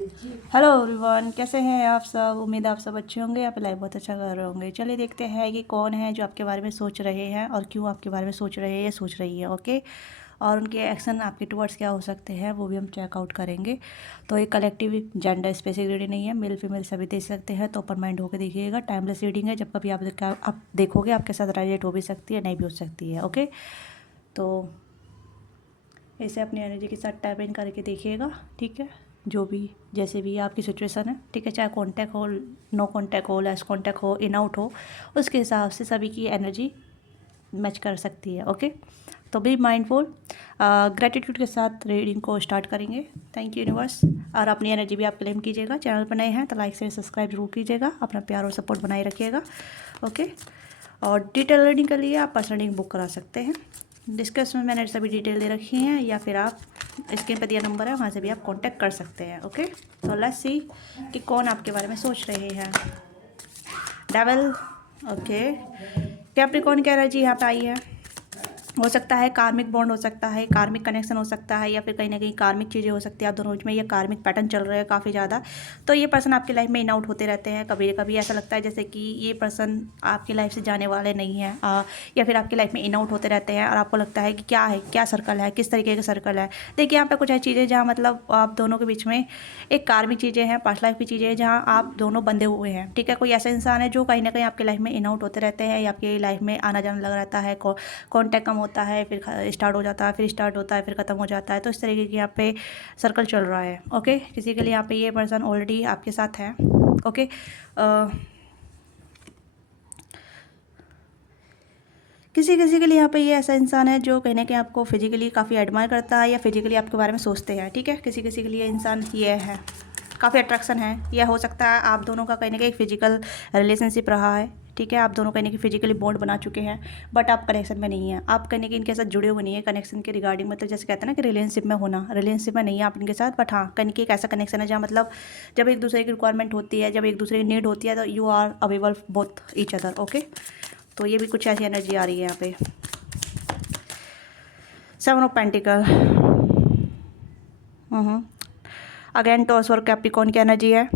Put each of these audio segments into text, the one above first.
Hello everyone, कैसे हैं आप सब। उम्मीद है आप सब अच्छे होंगे, आप लाइफ बहुत अच्छा कर रहे होंगे। चलिए देखते हैं कि कौन है जो आपके बारे में सोच रहे हैं और क्यों आपके बारे में सोच रहे हैं या सोच रही है। ओके, और उनके एक्शन आपके टुवर्ड्स क्या हो सकते हैं वो भी हम चेकआउट करेंगे। तो ये कलेक्टिव जेंडर स्पेसिफिक रीडिंग नहीं है, मेल फीमेल सभी दे सकते हैं। तो ओपन माइंड होकर देखिएगा, टाइमलेस रीडिंग है। जब कभी आप देखोगे आपके साथ रिलेट हो भी सकती है, नहीं भी हो सकती है। ओके, तो इसे अपनी एनर्जी के साथ टैप इन करके देखिएगा। ठीक है, जो भी जैसे भी आपकी सिचुएशन है, ठीक है, चाहे कांटेक्ट हो, नो कांटेक्ट हो, लेस कांटेक्ट हो, इन आउट हो, उसके हिसाब से सभी की एनर्जी मैच कर सकती है। ओके, तो बी माइंडफुल, ग्रेटिट्यूड के साथ रीडिंग को स्टार्ट करेंगे। Thank you universe. और अपनी एनर्जी भी आप क्लेम कीजिएगा। चैनल पर नए हैं तो लाइक से सब्सक्राइब जरूर कीजिएगा, अपना प्यार और सपोर्ट बनाए रखिएगा। ओके, और डिटेल रीडिंग के लिए आप पर्सनल रीडिंग बुक करा सकते हैं। डिस्क्रिप्शन में मैंने सभी डिटेल दे रखी हैं, या फिर आप स्क्रीन पर दिया नंबर है वहाँ से भी आप कांटेक्ट कर सकते हैं। ओके, तो लेट्स सी कि कौन आपके बारे में सोच रहे हैं। डेविल, ओके, कैप्रिकॉर्न की एनर्जी यहाँ पे आई है। हो सकता है कार्मिक बॉन्ड हो सकता है, कार्मिक कनेक्शन हो सकता है, या फिर कहीं ना कहीं कार्मिक चीज़ें हो सकती है आप दोनों बीच में। ये कार्मिक पैटर्न चल रहे हैं काफ़ी ज़्यादा। तो ये पर्सन आपकी लाइफ में इन आउट होते रहते हैं। कभी कभी ऐसा लगता है जैसे कि ये पर्सन आपकी लाइफ से जाने वाले नहीं हैं, या फिर आपकी लाइफ में इन आउट होते रहते हैं और आपको लगता है कि क्या है, क्या सर्कल है, किस तरीके का सर्कल है। देखिए, यहाँ पर कुछ ऐसी चीज़ें जहाँ मतलब आप दोनों के बीच में एक कार्मिक चीज़ें हैं, पास्ट लाइफ की चीज़ें हैं, जहाँ आप दोनों बंधे हुए हैं। ठीक है, कोई ऐसा इंसान है जो कहीं ना कहीं आपकी लाइफ में इन आउट होते रहते हैं, या आपकी लाइफ में आना जाना लगा रहता है, कॉन्टैक्ट कम होता है, फिर स्टार्ट हो जाता है, फिर स्टार्ट होता है, फिर ख़त्म हो जाता है। तो इस तरीके की यहाँ पे सर्कल चल रहा है। ओके, किसी के लिए यहाँ पे ये पर्सन ऑलरेडी आपके साथ है। ओके, किसी किसी के लिए यहाँ पे ये ऐसा इंसान है जो कहीं ना कहीं आपको फिजिकली काफ़ी एडमायर करता है, या फिजिकली आपके बारे में सोचते हैं। ठीक है, किसी किसी के लिए इंसान ये है, काफ़ी अट्रैक्शन है। यह हो सकता है आप दोनों का कहीं ना कहीं फिजिकल रिलेशनशिप रहा है। ठीक है, आप दोनों कहीं ना कहीं फिजिकली बॉन्ड बना चुके हैं, बट आप कनेक्शन में नहीं है। आप कहीं ना कहीं इनके साथ जुड़े हुए नहीं है कनेक्शन के रिगार्डिंग। मतलब जैसे कहते हैं ना कि रिलेशनशिप में होना, रिलेशनशिप में नहीं है आप इनके साथ, बट हाँ कहीं ना कहीं एक ऐसा कनेक्शन है जहाँ मतलब जब एक दूसरे की रिक्वायरमेंट होती है, जब एक दूसरे की नीड होती है, तो you are available both each other. Okay, तो ये भी कुछ ऐसी एनर्जी आ रही है यहाँ पे। 7 ऑफ पेंटिकल, अगेन टॉस और कैप्रिकॉर्न की एनर्जी है।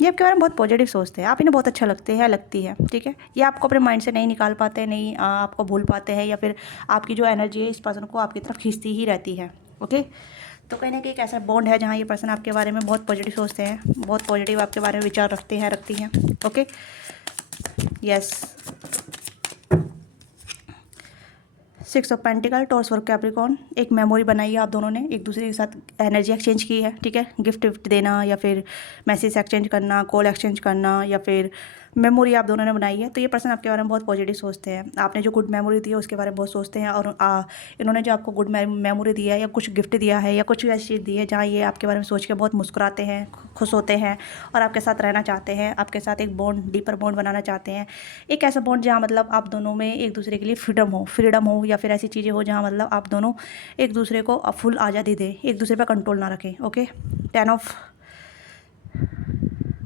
ये आपके बारे में बहुत पॉजिटिव सोचते हैं, आप इन्हें बहुत अच्छा लगते हैं, लगती है। ठीक है, ये आपको अपने माइंड से नहीं निकाल पाते, नहीं आपको भूल पाते हैं, या फिर आपकी जो एनर्जी है इस पर्सन को आपकी तरफ खींचती ही रहती है। ओके, तो कहीं ना कहीं एक ऐसा बॉन्ड है जहाँ ये पर्सन आपके बारे में बहुत पॉजिटिव सोचते हैं, बहुत पॉजिटिव आपके बारे में विचार रखते हैं, रखती हैं। Okay, yes. 6 of pentacle, torch और कैप्रिकॉर्न, एक मेमोरी बनाई है आप दोनों ने, एक दूसरे के साथ एनर्जी एक्सचेंज की है। ठीक है, गिफ्ट विफ्ट देना, या फिर मैसेज एक्सचेंज करना, कॉल एक्सचेंज करना, या फिर मेमोरी आप दोनों ने बनाई है। तो ये पर्सन आपके बारे में बहुत पॉजिटिव सोचते हैं, आपने जो गुड मेमोरी दी है उसके बारे में बहुत सोचते हैं। और इन्होंने जो आपको गुड मेमोरी दिया है, या कुछ गिफ्ट दिया है, या कुछ ऐसी चीज़ दी है जहाँ ये आपके बारे में सोच के बहुत मुस्कुराते हैं, खुश होते हैं, और आपके साथ रहना चाहते हैं, आपके साथ एक बॉन्ड, डीपर बॉन्ड बनाना चाहते हैं। एक ऐसा बॉन्ड जहाँ मतलब आप दोनों में एक दूसरे के लिए फ्रीडम हो, या फिर ऐसी चीज़ें हो जहाँ मतलब आप दोनों एक दूसरे को फुल आज़ादी दें, एक दूसरे पर कंट्रोल ना रखें। Okay, 10 of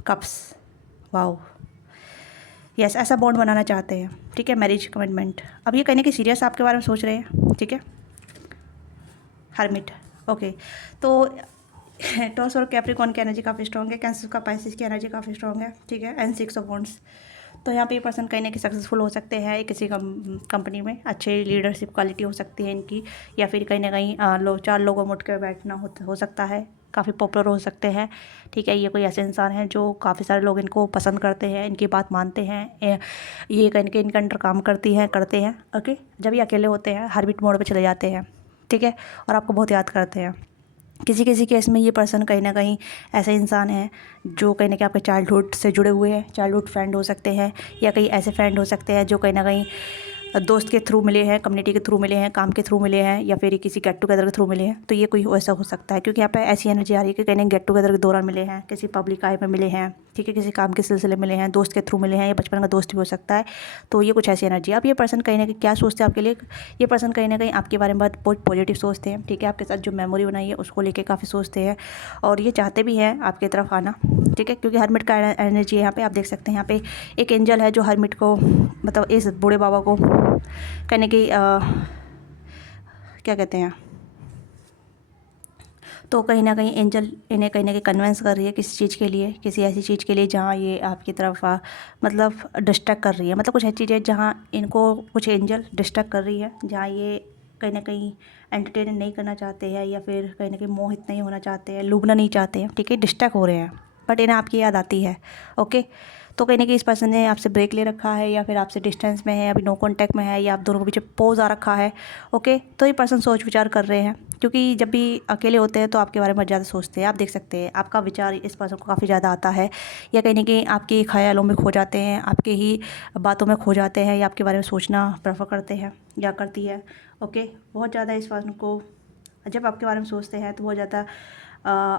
cups, wow, yes, ऐसा बॉन्ड बनाना चाहते हैं। ठीक है, मैरिज कमिटमेंट। अब ये कहने की सीरियस आपके बारे में सोच रहे हैं। ठीक है, हर्मिट, ओके, तो टॉस और कैप्रिकॉर्न की एनर्जी काफ़ी स्ट्रॉग है, कैंसर का पाइसिस की एनर्जी काफ़ी स्ट्रॉग है। ठीक है, एंड 6 ऑफ वॉन्ड्स। तो यहाँ पे ये पर्सन कहीं ना कहीं सक्सेसफुल हो सकते हैं किसी कंपनी में, अच्छे लीडरशिप क्वालिटी हो सकती है इनकी, या फिर कहीं ना कहीं चार लोगों में उठ कर बैठना हो सकता है, काफ़ी पॉपुलर हो सकते हैं। ठीक है, ये कोई ऐसे इंसान हैं जो काफ़ी सारे लोग इनको पसंद करते हैं, इनकी बात मानते हैं। ये कहीं ना कहीं इनके अंडर काम करते हैं। ओके, जब ये अकेले होते हैं हर्बिट मोड पे चले जाते हैं। ठीक है, और आपको बहुत याद करते हैं। किसी किसी केस में ये पर्सन कहीं ना कहीं ऐसे इंसान है जो कहीं ना कहीं आपके चाइल्डहुड से जुड़े हुए हैं, चाइल्डहुड फ्रेंड हो सकते हैं, या कई ऐसे फ्रेंड हो सकते हैं जो कहीं ना कहीं दोस्त के थ्रू मिले हैं, कम्युनिटी के थ्रू मिले हैं, काम के थ्रू मिले हैं, या फिर किसी गेट टुगेदर के थ्रू मिले हैं। तो ये कोई ऐसा हो सकता है, क्योंकि यहाँ पे ऐसी एनर्जी आ रही है कि कहीं ना गेट टुगेदर के दौरान मिले हैं, किसी पब्लिक आय में मिले हैं। ठीक है, किसी काम के सिलसिले मिले हैं, दोस्त के थ्रू मिले हैं, या बचपन का दोस्त भी हो सकता है। तो ये कुछ ऐसी एनर्जी। अब ये पर्सन कहीं ना कहीं क्या सोचते हैं आपके लिए, ये पर्सन कहीं ना कहीं आपके बारे में बहुत पॉजिटिव सोचते हैं। ठीक है, आपके साथ जो मेमोरी बनाई है उसको लेके काफ़ी सोचते हैं, और ये चाहते भी हैं आपकी तरफ आना। ठीक है, क्योंकि हरमिट का एनर्जी है यहाँ पे, आप देख सकते हैं यहाँ पे एक एंजल है जो हरमिट को, मतलब इस बूढ़े बाबा को कहने की क्या कहते हैं, तो कहीं ना कहीं एंजल इन्हें कहीं ना कहीं कन्विंस कर रही है किसी चीज़ के लिए, किसी ऐसी चीज़ के लिए जहाँ ये आपकी तरफ मतलब डिस्ट्रैक्ट कर रही है। मतलब कुछ ऐसी चीज़ें जहाँ इनको कुछ एंजल डिस्ट्रैक्ट कर रही है, जहाँ ये कहीं ना कहीं एंटरटेन नहीं करना चाहते हैं या फिर कहीं ना कहीं मोहित नहीं होना चाहते हैं, डूबना नहीं चाहते हैं, ठीक है, डिस्ट्रैक्ट हो रहे हैं, बट इन्हें आपकी याद आती है। ओके, तो कहीं ना कहीं इस पर्सन ने आपसे ब्रेक ले रखा है या फिर आपसे डिस्टेंस में है, अभी नो कांटेक्ट में है, या आप दोनों के पीछे पोज आ रखा है। ओके, तो ये पर्सन सोच विचार कर रहे हैं, क्योंकि जब भी अकेले होते हैं तो आपके बारे में ज़्यादा सोचते हैं। आप देख सकते हैं आपका विचार इस पर्सन को काफ़ी ज़्यादा आता है, या कहीं ना कहीं आपके ख्यालों में खो जाते हैं, आपके ही बातों में खो जाते हैं, या आपके बारे में सोचना प्रेफर करते हैं या करती है। ओके, बहुत ज़्यादा इस पर्सन को जब आपके बारे में सोचते हैं तो बहुत ज़्यादा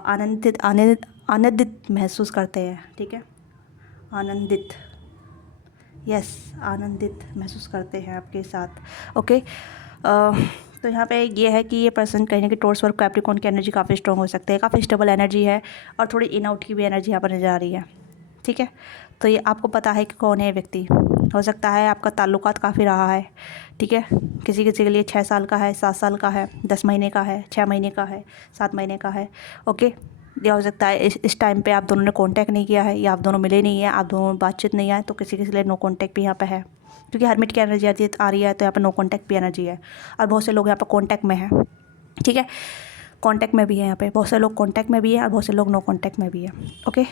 आनंदित महसूस करते हैं, ठीक है, आनंदित, यस, आनंदित महसूस करते हैं आपके साथ। ओके, तो यहाँ पे ये है कि ये पर्सन कहीं ना कहीं टॉरस और कैप्रिकॉर्न की एनर्जी काफ़ी स्ट्रॉन्ग हो सकते हैं, काफ़ी स्टेबल एनर्जी है, और थोड़ी इन आउट की भी एनर्जी यहाँ पर नजर आ रही है, ठीक है। तो ये आपको पता है कि कौन है व्यक्ति, हो सकता है आपका ताल्लुकात काफ़ी रहा है, ठीक है, किसी किसी के लिए 6 साल का है, 7 साल का है, 10 महीने का है, 6 महीने का है, 7 महीने का है। ओके, ये हो सकता है इस टाइम पे आप दोनों ने कांटेक्ट नहीं किया है, या आप दोनों मिले नहीं हैं, आप दोनों बातचीत नहीं आए, तो किसी किसी लिए नो कांटेक्ट भी यहाँ पे है, क्योंकि हरमिट की एनर्जी आ रही है, तो यहाँ पे नो कांटेक्ट भी एनर्जी है, और बहुत से लोग यहाँ पर कांटेक्ट में हैं, ठीक है, कांटेक्ट में भी है, यहाँ पे बहुत से लोग कांटेक्ट में भी हैं और बहुत से लोग नो कांटेक्ट में भी है। ओके,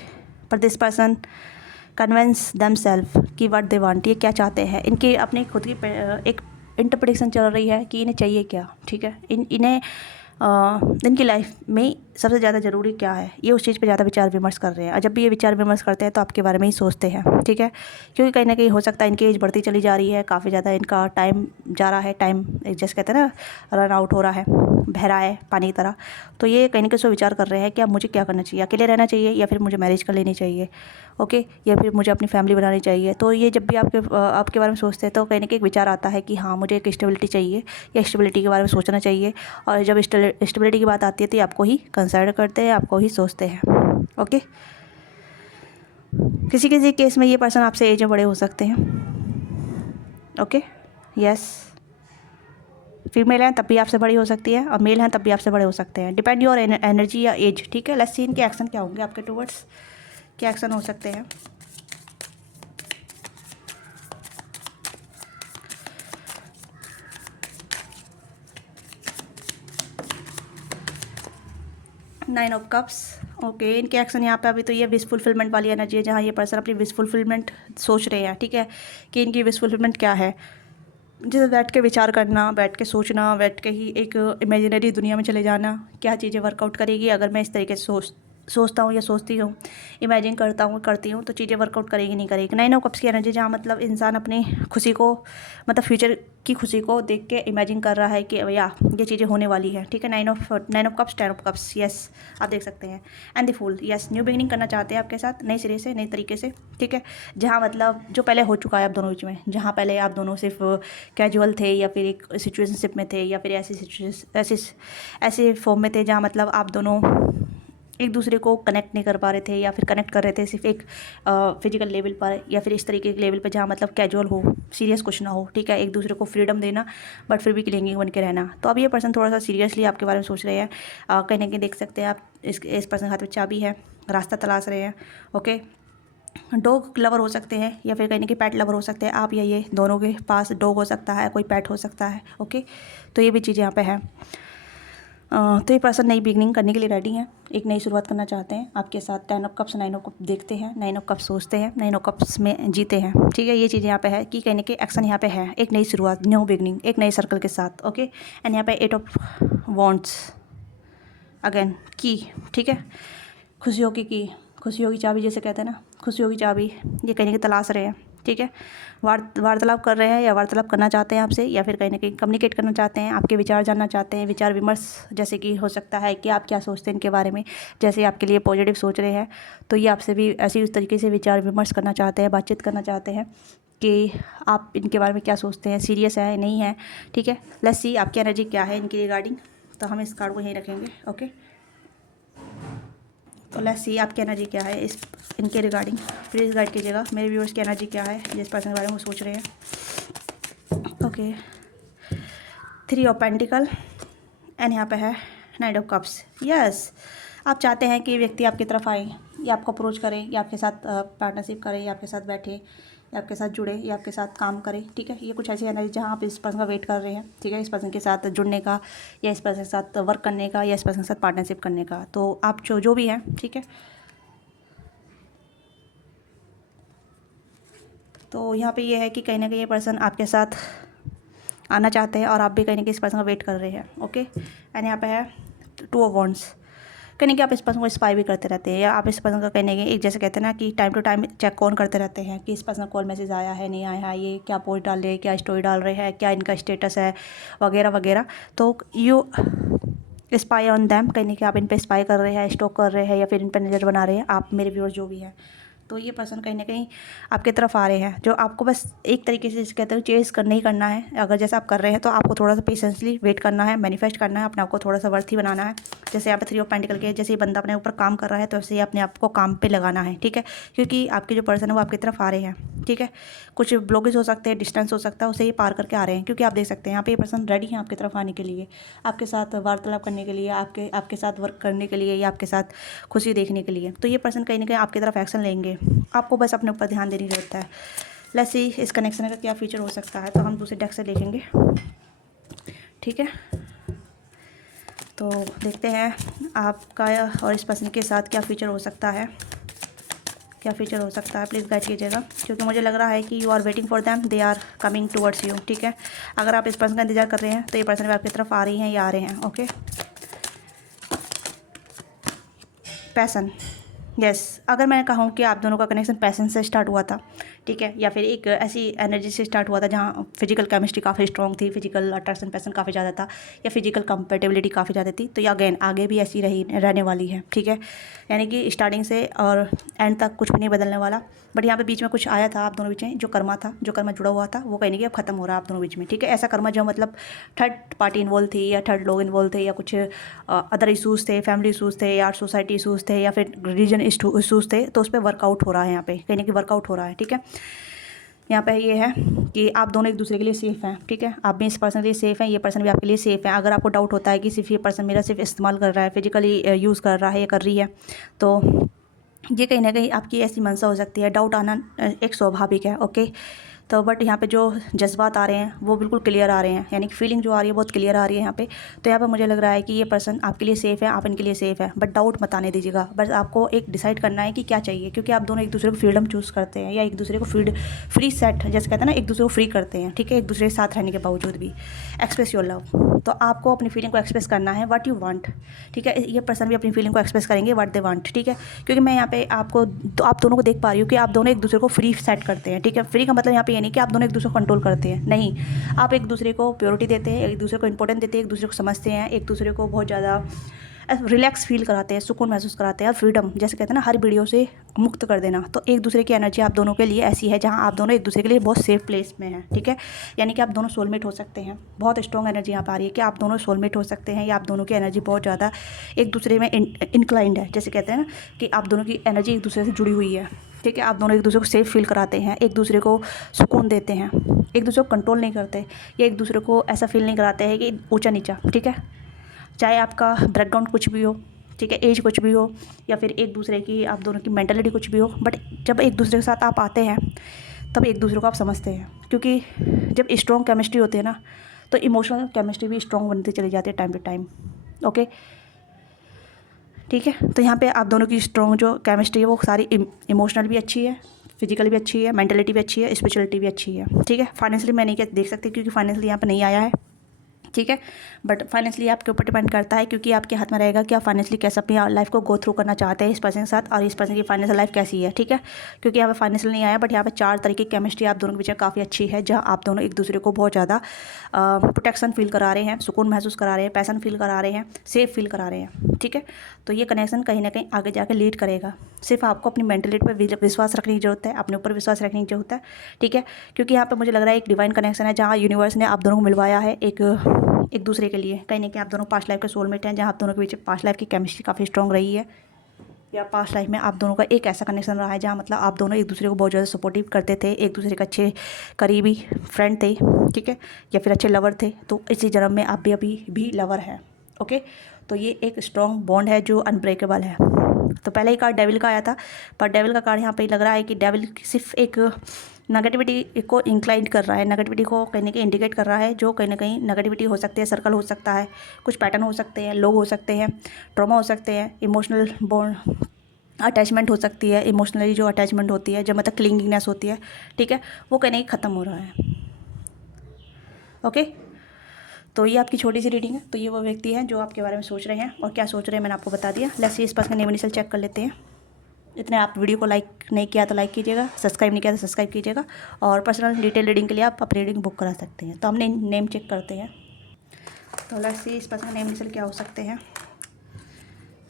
पर this person convince them self कि व्हाट दे वांट, ये क्या चाहते हैं, इनकी अपनी खुद की एक इंटरप्रिटेशन चल रही है कि इन्हें चाहिए क्या, ठीक है, इन्हें इनकी लाइफ में सबसे ज़्यादा ज़रूरी क्या है, ये उस चीज़ पे ज़्यादा विचार विमर्श कर रहे हैं। और जब भी ये विचार विमर्श करते हैं तो आपके बारे में ही सोचते हैं, ठीक है, क्योंकि कहीं ना कहीं हो सकता है इनकी एज बढ़ती चली जा रही है, काफ़ी ज़्यादा इनका टाइम जा रहा है, टाइम जैसे कहते हैं ना, रन आउट हो रहा है, बह रहा है पानी की तरह। तो ये कहीं ना कहीं विचार कर रहे हैं कि अब मुझे क्या करना चाहिए, अकेले रहना चाहिए या फिर मुझे मैरिज कर लेनी चाहिए, ओके, या फिर मुझे अपनी फैमिली बनानी चाहिए। तो ये जब भी आपके बारे में सोचते हैं तो कहीं ना कहीं एक विचार आता है कि हाँ, मुझे एक स्टेबिलिटी चाहिए, या स्टेबिलिटी के बारे में सोचना चाहिए। और जब स्टेबिलिटी की बात आती है तो ये आपको ही कंसिडर करते हैं, आपको ही सोचते हैं। ओके, किसी किसी केस में ये पर्सन आपसे एज में बड़े हो सकते हैं। ओके, यस, फीमेल हैं तब भी आपसे बड़ी हो सकती है, और मेल हैं तब भी आपसे बड़े हो सकते हैं, डिपेंड योर एनर्जी या एज, ठीक है। लेट्स सी इनके एक्शन क्या होंगे आपके टुवर्ड्स, क्या एक्शन हो सकते हैं। नाइन ऑफ कप्स, ओके, इनके एक्शन यहाँ पे अभी तो ये विश फुलफिलमेंट वाली एनर्जी है, जहाँ ये पर्सन अपनी विश फुलफिलमेंट सोच रहे हैं, ठीक है, कि इनकी विश फुलफिलमेंट क्या है। जैसे बैठ के विचार करना, बैठ के सोचना, बैठ के ही एक इमेजिनरी दुनिया में चले जाना, क्या चीज़ें वर्कआउट करेगी अगर मैं इस तरीके से सोचता हूँ या सोचती हूँ, इमेजिन करती हूँ, तो चीज़ें वर्कआउट करेगी नहीं करेगी। नाइन ऑफ कप्स की एनर्जी जहाँ मतलब इंसान अपनी खुशी को, मतलब फ्यूचर की खुशी को देख के इमेजिन कर रहा है कि या ये चीज़ें होने वाली है, ठीक है। Nine of cups, 10 of cups, yes, आप देख सकते हैं। And the fool, yes, new beginning करना चाहते हैं आपके साथ, नए सिरे से, नए तरीके से, ठीक है, जहाँ मतलब जो पहले हो चुका है आप दोनों बीच में, जहाँ पहले आप दोनों सिर्फ कैजुअल थे, या फिर एक सिचुएशनशिप में थे, या फिर ऐसे फॉर्म में थे जहाँ मतलब आप दोनों एक दूसरे को कनेक्ट नहीं कर पा रहे थे, या फिर कनेक्ट कर रहे थे सिर्फ एक फिजिकल लेवल पर, या फिर इस तरीके के लेवल पर जहाँ मतलब कैजुअल हो, सीरियस कुछ ना हो, ठीक है, एक दूसरे को फ्रीडम देना बट फिर भी क्लिंगिंग बन के रहना। तो अब ये पर्सन थोड़ा सा सीरियसली आपके बारे में सोच रहे हैं, कहीं ना कहीं देख सकते हैं आप इस पर्सन के हाथ में चाबी है, रास्ता तलाश रहे हैं। ओके, डॉग लवर हो सकते हैं, या फिर कहीं ना कहीं पैट लवर हो सकते हैं आप, या ये दोनों के पास डॉग हो सकता है, कोई पैट हो सकता है। ओके, तो ये भी चीज़ यहाँ पे है। तो ये पर्सन नई बिगनिंग करने के लिए रेडी हैं, एक नई शुरुआत करना चाहते हैं आपके साथ। 10 ऑफ कप्स, 9 ऑफ कप देखते हैं, 9 ऑफ कप्स सोचते हैं, 9 ऑफ कप्स में जीते हैं, ठीक है। ये चीज़ यहाँ पे है कि कहने के एक्शन यहाँ पे है, एक नई शुरुआत, न्यू बिगनिंग, एक नए सर्कल के साथ। ओके, एंड यहाँ पे 8 ऑफ वॉन्ट्स, अगेन की, ठीक है, खुशियों की खुशियों की चाबी जैसे कहते हैं ना, खुशियों की चाबी ये कहीं ना कहीं तलाश रहे हैं, ठीक है। वार्तालाप कर रहे हैं, या वार्तालाप करना चाहते हैं आपसे, या फिर कहीं ना कहीं कम्युनिकेट करना चाहते हैं, आपके विचार जानना चाहते हैं, विचार विमर्श, जैसे कि हो सकता है कि आप क्या सोचते हैं इनके बारे में, जैसे आपके लिए पॉजिटिव सोच रहे हैं तो ये आपसे भी ऐसी उस तरीके से विचार विमर्श करना चाहते हैं, बातचीत करना चाहते हैं कि आप इनके बारे में क्या सोचते हैं, सीरियस है नहीं है, ठीक है। लेट्स सी आपकी एनर्जी क्या है इनकी रिगार्डिंग। तो हम इस कार्ड को यहीं रखेंगे। ओके, तो लेट्स सी आपकी एनर्जी क्या है इनके रिगार्डिंग। प्लीज़ गाइड कीजिएगा मेरे व्यूअर्स की एनर्जी क्या है जिस पर्सन के बारे में वो सोच रहे हैं। ओके, 3 ऑफ पेंटिकल, एंड यहाँ पे है नाइट ऑफ कप्स। यस, आप चाहते हैं कि व्यक्ति आपकी तरफ आए, या आपको अप्रोच करें, या आपके साथ पार्टनरशिप करें, या आपके साथ बैठे, या आपके साथ जुड़े, या आपके साथ काम करें। ठीक है, ये कुछ ऐसी एनर्जी जहाँ आप इस पर्सन का वेट कर रहे हैं। ठीक है, इस पर्सन के साथ जुड़ने का, या इस पर्सन के साथ वर्क करने का, या इस पर्सन के साथ पार्टनरशिप करने का। तो आप जो भी हैं, ठीक है। तो यहाँ पे ये है कि कहीं ना कहीं ये पर्सन आपके साथ आना चाहते हैं, और आप भी कहीं ना कहीं इस पर्सन का वेट कर रहे हैं। ओके, एंड यहाँ पे है 2 ऑफ वॉन्ड्स। कहीं कि आप इस पर्सन को स्पाई भी करते रहते हैं, या आप इस पर्सन का कहीं ना कहीं एक जैसे कहते हैं ना कि time to time check on करते रहते हैं कि इस पर्सन का कॉल मैसेज आया है, नहीं आया है, ये क्या पोस्ट डाल रहे हैं, क्या स्टोरी डाल रहे हैं, क्या इनका स्टेटस है, वगैरह वगैरह। तो यू स्पाई ऑन दैम, कहीं ना कहीं आप इन पर स्पाई कर रहे हैं, स्टॉक कर रहे हैं, या फिर इन पर नज़र बना रहे हैं, आप मेरे व्यूअर्स जो भी हैं। तो ये पर्सन कहीं ना कहीं आपके तरफ आ रहे हैं, जो आपको बस एक तरीके से कहते हैं चेस करना ही करना है। अगर जैसा आप कर रहे हैं तो आपको थोड़ा सा पेशेंसली वेट करना है, मैनिफेस्ट करना है, अपने आप को थोड़ा सा वर्थी बनाना है। जैसे यहाँ पे 3 ऑफ पेंटिकल के, जैसे ये बंदा अपने ऊपर काम कर रहा है, तो ऐसे ही अपने आप को काम पे लगाना है। ठीक है, क्योंकि आपके जो पर्सन है वो आपकी तरफ आ रहे हैं। ठीक है, कुछ ब्लॉकेज हो सकते हैं, डिस्टेंस हो सकता है, उसे ये पार करके आ रहे हैं, क्योंकि आप देख सकते हैं यहाँ पे ये पर्सन रेडी है आपकी तरफ आने के लिए, आपके साथ वार्तालाप करने के लिए, आपके साथ वर्क करने के लिए, या आपके साथ खुशी देखने के लिए। तो ये पर्सन कहीं ना कहीं आपकी तरफ एक्शन लेंगे, आपको बस अपने ऊपर ध्यान देने की जरूरत है। लेट्स सी इस कनेक्शन का क्या फीचर हो सकता है, तो हम दूसरे डेक से देखेंगे। ठीक है, तो देखते हैं आपका और इस पर्सन के साथ क्या फीचर हो सकता है, क्या फीचर हो सकता है। प्लीज़ गाइड कीजिएगा, क्योंकि मुझे लग रहा है कि you are waiting for them, they are coming towards you. ठीक है, अगर आप इस पर्सन का इंतजार कर रहे हैं तो ये पर्सन भी आपकी तरफ आ रही हैं या आ रहे हैं। Okay, passion. यस, अगर मैं कहूँ कि आप दोनों का कनेक्शन पैसन से स्टार्ट हुआ था, ठीक है, या फिर एक ऐसी एनर्जी से स्टार्ट हुआ था जहाँ फिजिकल केमिस्ट्री काफ़ी स्ट्रॉन्ग थी, फिजिकल अट्रैक्शन पैसन काफ़ी ज़्यादा था, या फिजिकल कंपेटेबिलिटी काफ़ी ज़्यादा थी, तो ये अगेन आगे भी ऐसी रहने वाली है। ठीक है, यानी कि स्टार्टिंग से और एंड तक कुछ भी नहीं बदलने वाला। बट यहाँ पे बीच में कुछ आया था आप दोनों बीच में, जो कर्मा था, जो कर्मा जुड़ा हुआ था, वो कहीं नहीं अब खत्म हो रहा है आप दोनों बीच में। ठीक है, ऐसा कर्मा जो मतलब थर्ड पार्टी इन्वॉल्व थी, या थर्ड लोग इन्वॉल्व थे, या कुछ अदर इशूज़ थे, फैमिली इशूज़ थे, या सोसाइटी इशूज़ थे, या फिर रिलीजन इशूज़ थे, तो उस पर वर्कआउट हो रहा है, यहाँ पे कहीं ना कहीं वर्कआउट हो रहा है। ठीक है, यहाँ पे ये है कि आप दोनों एक दूसरे के लिए सेफ़ हैं। ठीक है, आप भी इस पर्सन के लिए सेफ़ हैं, ये पर्सन भी आपके लिए सेफ़ है। अगर आपको डाउट होता है कि सिर्फ ये पर्सन मेरा सिर्फ इस्तेमाल कर रहा है, फिजिकली यूज़ कर रहा है या कर रही है, तो ये कहीं ना कहीं आपकी ऐसी मंशा हो सकती है। डाउट आना एक स्वाभाविक है। ओके, तो बट यहाँ पे जो जज्बात आ रहे हैं वो बिल्कुल क्लियर आ रहे हैं, यानी कि फीलिंग जो आ रही है बहुत क्लियर आ रही है यहाँ पे। तो यहाँ पे मुझे लग रहा है कि ये पर्सन आपके लिए सेफ़ है, आप इनके लिए सेफ़ है, बट डाउट मत आने दीजिएगा। बस आपको एक डिसाइड करना है कि क्या चाहिए, क्योंकि आप दोनों एक दूसरे को फ्रीडम चूज़ करते हैं, या एक दूसरे को फ्री सेट जैसे कहते हैं ना, एक दूसरे को फ्री करते हैं। ठीक है, एक दूसरे के साथ रहने के बावजूद भी एक्सप्रेस योर लव। तो आपको अपनी फीलिंग को एक्सप्रेस करना है, व्हाट यू वांट। ठीक है, ये पर्सन भी अपनी फीलिंग को एक्सप्रेस करेंगे, व्हाट दे वांट। ठीक है, क्योंकि मैं यहाँ पे आपको तो आप दोनों को देख पा रही हूँ कि आप दोनों एक दूसरे को फ्री सेट करते हैं। ठीक है, फ्री का मतलब यहाँ पे ये नहीं कि आप दोनों एक दूसरे को कंट्रोल करते हैं, नहीं, आप एक दूसरे को प्योरिटी देते हैं, एक दूसरे को इंपॉर्टेंट देते हैं, एक दूसरे को समझते हैं, एक दूसरे को बहुत ज़्यादा रिलैक्स फील कराते हैं, सुकून महसूस कराते हैं, और फ्रीडम जैसे कहते हैं ना, हर वीडियो से मुक्त कर देना। तो एक दूसरे की एनर्जी आप दोनों के लिए ऐसी है जहाँ आप दोनों एक दूसरे के लिए बहुत सेफ प्लेस में हैं। ठीक है, यानी कि आप दोनों सोलमेट हो सकते हैं। बहुत स्ट्रॉन्ग एनर्जी यहाँ पर आ रही है कि आप दोनों सोलमेट हो सकते हैं, या आप दोनों की एनर्जी बहुत ज़्यादा एक दूसरे में इंक्लाइंड है। जैसे कहते हैं ना कि आप दोनों की एनर्जी एक दूसरे से जुड़ी हुई है। ठीक है, आप दोनों एक दूसरे को सेफ फील कराते हैं, एक दूसरे को सुकून देते हैं, एक दूसरे को कंट्रोल नहीं करते, या एक दूसरे को ऐसा फील नहीं कराते हैं कि ऊंचा नीचा। ठीक है, चाहे आपका बैकग्राउंड कुछ भी हो, ठीक है, एज कुछ भी हो, या फिर एक दूसरे की आप दोनों की मेंटालिटी कुछ भी हो, बट जब एक दूसरे के साथ आप आते हैं तब एक दूसरे को आप समझते हैं। क्योंकि जब स्ट्रॉन्ग केमिस्ट्री होती है ना, तो इमोशनल केमिस्ट्री भी स्ट्रॉन्ग बनती चली जाती है टाइम टू टाइम। ओके, ठीक है, तो यहाँ पे आप दोनों की स्ट्रॉन्ग जो केमिस्ट्री है वो सारी इमोशनल भी अच्छी है, फिजिकल भी अच्छी है, मेंटलिटी भी अच्छी है, स्पिरिचुअलिटी भी अच्छी है। ठीक है, फाइनेंशियली मैं नहीं देख सकती क्योंकि फाइनेंशियली यहाँ पे नहीं आया है। ठीक है, बट फाइनेंशियली आपके ऊपर डिपेंड करता है, क्योंकि आपके हाथ में रहेगा कि आप फाइनेंशियली कैसे अपनी लाइफ को गो थ्रू करना चाहते हैं इस पर्सन के साथ, और इस पर्सन की फाइनेंशियल लाइफ कैसी है। ठीक है, क्योंकि यहाँ पे फाइनेंशियल नहीं आया, बट यहाँ पे 4 तरीके की केमिस्ट्री आप दोनों के बीच काफ़ी अच्छी है, जहाँ आप दोनों एक दूसरे को बहुत ज़्यादा प्रोटेक्शन फील करा रहे हैं, सुकून महसूस करा रहे हैं, पैसन फील करा रहे हैं, सेफ फील करा रहे हैं। ठीक है, तो ये कनेक्शन कहीं ना कहीं आगे जाकर लीड करेगा। सिर्फ आपको अपनी मेंटलिटी पर विश्वास रखने की जरूरत है, अपने ऊपर विश्वास रखने की जरूरत है। ठीक है, क्योंकि यहाँ पर मुझे लग रहा है एक डिवाइन कनेक्शन है, जहाँ यूनिवर्स ने आप दोनों को मिलवाया है एक दूसरे के लिए। कहीं ना कहीं आप दोनों पास्ट लाइफ के सोलमेट हैं, जहाँ आप दोनों के बीच पास्ट लाइफ की केमिस्ट्री काफ़ी स्ट्रॉन्ग रही है, या पास्ट लाइफ में आप दोनों का एक ऐसा कनेक्शन रहा है जहाँ मतलब आप दोनों एक दूसरे को बहुत ज़्यादा सपोर्टिव करते थे, एक दूसरे के अच्छे करीबी फ्रेंड थे। ठीक है, या फिर अच्छे लवर थे। तो इसी जन्म में आप भी अभी भी लवर हैं। ओके, तो ये एक स्ट्रॉन्ग बॉन्ड है जो अनब्रेकेबल है। तो पहले ही कार्ड डेविल का आया था, पर डेविल का कार्ड यहाँ पे लग रहा है कि डेविल सिर्फ एक नेगेटिविटी को इंक्लाइन कर रहा है, नेगेटिविटी को कहीं ना कहीं इंडिकेट कर रहा है, जो कहीं ना कहीं नेगेटिविटी हो सकती है, सर्कल हो सकता है, कुछ पैटर्न हो सकते हैं, लोग हो सकते हैं, ट्रॉमा हो सकते हैं, इमोशनल बॉन्ड अटैचमेंट हो सकती है, इमोशनली जो अटैचमेंट होती है, जो मतलब क्लिंगिंगनेस होती है, ठीक है, वो कहीं ना कहीं ख़त्म हो रहा है। ओके, तो ये आपकी छोटी सी रीडिंग है। तो ये वो व्यक्ति है जो आपके बारे में सोच रहे हैं, और क्या सोच रहे हैं मैंने आपको बता दिया। लेट्स सी इस पर्सन का नेम इनिशियल चेक कर लेते हैं। इतने आप वीडियो को लाइक नहीं किया तो लाइक कीजिएगा, सब्सक्राइब नहीं किया तो सब्सक्राइब कीजिएगा, और पर्सनल डिटेल रीडिंग के लिए आप अपनी रीडिंग बुक करा सकते हैं। तो हमने नेम चेक करते हैं। तो लेट्स सी इस पर्सन का नेम इनिशियल क्या हो सकते हैं।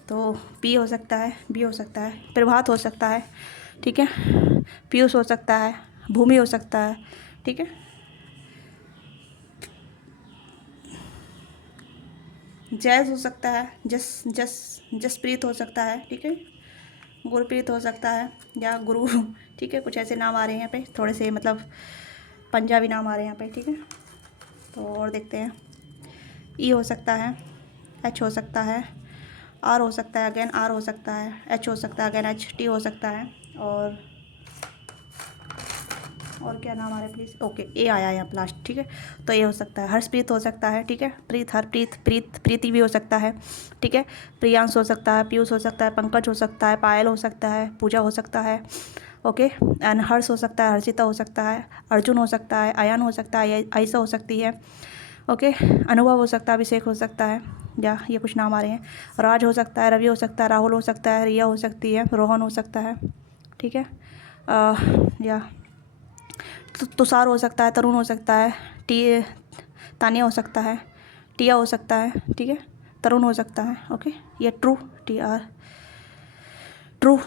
तो पी हो सकता है, बी हो सकता है, प्रभात हो सकता है, ठीक है, पीयूष हो सकता है, भूमि हो सकता है, ठीक है, जैज हो सकता है, जसप्रीत हो सकता है, ठीक है, गुरप्रीत हो सकता है, या गुरु, ठीक है, कुछ ऐसे नाम आ रहे हैं यहाँ पे, थोड़े से मतलब पंजाबी नाम आ रहे हैं यहाँ पे, ठीक है। तो और देखते हैं, ई हो सकता है, एच हो सकता है, आर हो सकता है, अगेन आर हो सकता है, एच हो सकता है, अगेन एच, टी हो सकता है, और क्या नाम आ रहा है प्लीज़, ओके, ए आया है यहाँ लास्ट, ठीक है। तो ये हो सकता है, हर्षप्रीत हो सकता है, ठीक है, प्रीत, हरप्रीत, प्रीति भी हो सकता है, ठीक है, प्रियांश हो सकता है, पीयूष हो सकता है, पंकज हो सकता है, पायल हो सकता है, पूजा हो सकता है, ओके, एंड हर्ष हो सकता है, हर्षिता हो सकता है, अर्जुन हो सकता है, अयान हो सकता है, आयशा हो सकती है, ओके, अनुभव हो सकता है, अभिषेक हो सकता है, या ये कुछ नाम आ रहे हैं, राज हो सकता है, रवि हो सकता है, राहुल हो सकता है, रिया हो सकती है, रोहन हो सकता है, ठीक है, या तुषार हो सकता है, तरुण हो सकता है, तानिया हो सकता है, टिया हो सकता है, ठीक है, तरुण हो सकता है, ओके, ये ट्रू, ट्रू,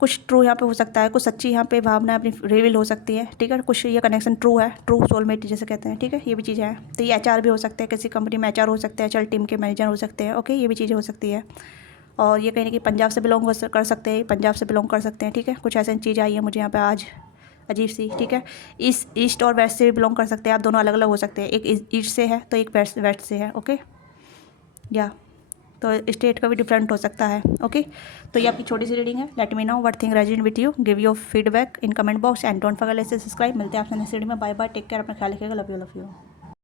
कुछ ट्रू यहाँ पे हो सकता है, कुछ सच्ची यहाँ पे भावना अपनी रिवील हो सकती है, ठीक है, कुछ ये कनेक्शन ट्रू है, ट्रू सोलमेट जैसे कहते हैं, ठीक है, ये भी चीज़ें हैं। तो ये एचआर भी हो सकते हैं, किसी कंपनी में एचआर हो सकते हैं, चल टीम के मैनेजर हो सकते हैं, ओके, ये भी चीज़ें हो सकती है। और ये कहीं ना कहीं पंजाब से बिलोंग कर सकते हैं, पंजाब से बिलोंग कर सकते हैं, ठीक है, कुछ ऐसी चीज़ आई है मुझे यहाँ पे आज अजीब सी, ठीक है। ईस्ट और वेस्ट से भी बिलोंग कर सकते हैं आप, दोनों अलग अलग हो सकते हैं, एक ईस्ट से है तो एक वेस्ट से है, ओके, या तो स्टेट का भी डिफरेंट हो सकता है, ओके। तो ये आपकी छोटी सी रीडिंग है। Let me know what thing resonate with you, give your feedback in comment box and don't forget to subscribe. मिलते हैं आपसे नेक्स्ट वीडियो में। बाय बाय, टेक केयर, अपना ख्याल रखिएगा, लव यू।